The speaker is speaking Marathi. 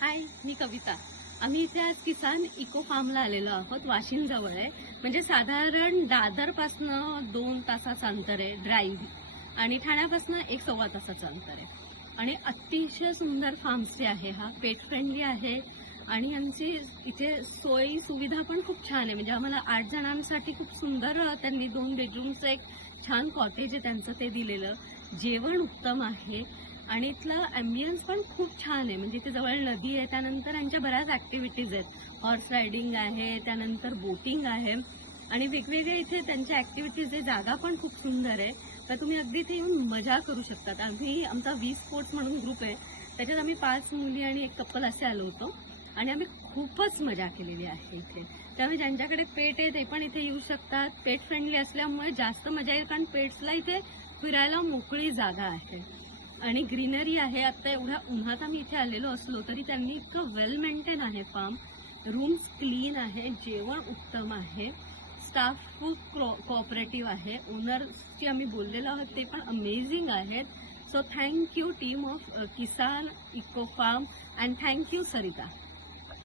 हाय, मी कविता. आम्ही इथे आज किसान इको फार्मला आलेलो आहोत. वाशिम जवळ आहे. म्हणजे साधारण दादरपासनं 2 तासाचं अंतर आहे ड्राईव्ह आणि ठाण्यापासनं 1-1.25 तासाचं अंतर आहे. आणि अतिशय सुंदर फार्म स्टे आहे हा. पेट फ्रेंडली आहे आणि आमची इथे सोयी सुविधा पण खूप छान आहे. म्हणजे आम्हाला 8 जणांसाठी खूप सुंदर त्यांनी 2 बेडरूमचं एक छान कॉटेज आहे त्यांचं ते दिलेलं. जेवण उत्तम आहे. आणि इथलं ॲम्बियन्स पण खूप छान आहे. म्हणजे इथे जवळ नदी आहे, त्यानंतर यांच्या बऱ्याच ॲक्टिव्हिटीज आहेत. हॉर्स रायडिंग आहे, त्यानंतर बोटिंग आहे आणि वेगवेगळे इथे त्यांच्या ॲक्टिव्हिटीज आहे. जागा पण खूप सुंदर आहे. तर तुम्ही अगदी इथे येऊन मजा करू शकतात. आमचा वी स्पोर्ट्स म्हणून ग्रुप आहे. त्याच्यात आम्ही 5 मुली आणि 1 कपल असे आलो होतो आणि आम्ही खूपच मजा केलेली आहे इथे. त्यामुळे ज्यांच्याकडे पेट आहे ते पण इथे येऊ शकतात. पेट फ्रेंडली असल्यामुळे जास्त मजा येईल, कारण पेट्सला इथे फिरायला मोकळी जागा आहे. आणि ग्रीनरी आहे. आता एवढ्या उन्हात आम्ही इथे आलेलो असलो तरी त्यांनी इतकं वेल मेंटेन आहे फार्म. रूम्स क्लीन आहे, जेवण उत्तम आहे, स्टाफ खूप कोऑपरेटिव्ह आहे, ओनरशी आम्ही बोललेलो आहोत ते पण अमेझिंग आहेत. So thank you team of Kisan eco farm and thank you Sarita.